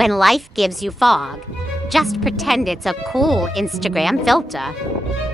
When life gives you fog, just pretend it's a cool Instagram filter.